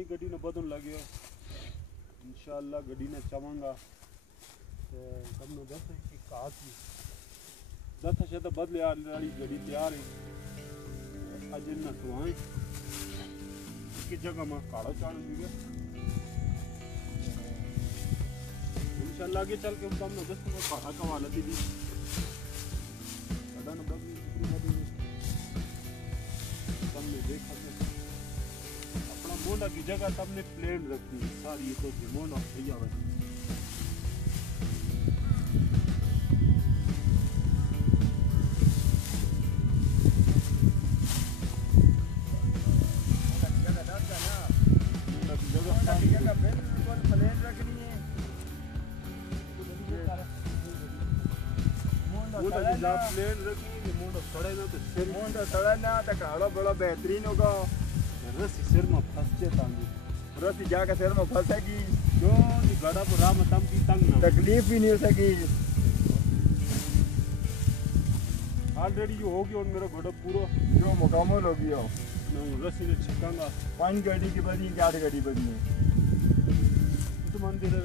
अपनी गड्डी ने बदन लगे इंशाअल्लाह गड्डी ने चवांगा सबने दस कि काज की दस शायद बदले वाली गड्डी तैयार है आज ना तो आए की जगह में काड़ा चाड़ दिया इंशाअल्लाह आगे चल के हम सामने दस में काड़ा का वाला दी काड़ा ना बदल हमने देखा अपना मोना की जगह सबने प्लेन रखी सारी ये तो मोना भैया प्लेन रखी मोना सड़े ना तो सिर मोना सड़े ना तो काड़ा बड़ा बेहतरीन होगा रस्सी सिर में फंस जाएगी रस्सी जाकर सिर में फंसेगी जो गड़ा पर राम तम की तंग ना तकलीफ भी नहीं हो सकी ऑलरेडी जो हो गया और मेरा गड़ा पूरा जो मुकम्मल हो गया नहीं रस्सी ने छिकांगा 5 गाड़ी की बनी 8 गाड़ी बनी तो मंदिर है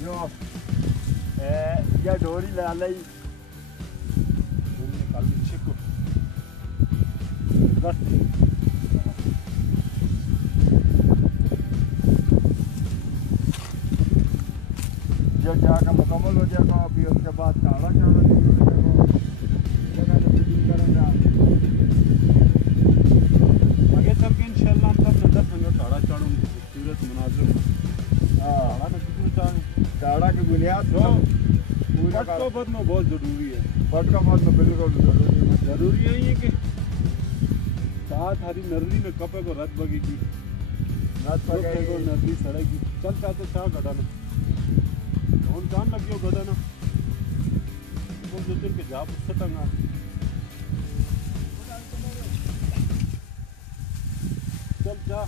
जो या डोरी ला लाई निकाल छिको बस जब जाकर मुकम्मल हो जाएगा अभी उसके बाद काड़ा चाड़ा करेंगे आगे चल के इंशाल्लाह हम सब नजर संगे काड़ा चाड़ूंगे खूबसूरत मनाजिर काड़ा की बुनियाद पटको बदनो बहुत जरूरी है पटका बदनो बिल्कुल जरूरी है ये कि साथ हरी नरली में कपे को रत बगेगी रत पके को नरली सड़ेगी चल चाहते चाह गड़ाना कौन जान लगी हो गड़ाना वो जो चल के जा सटंगा चल जा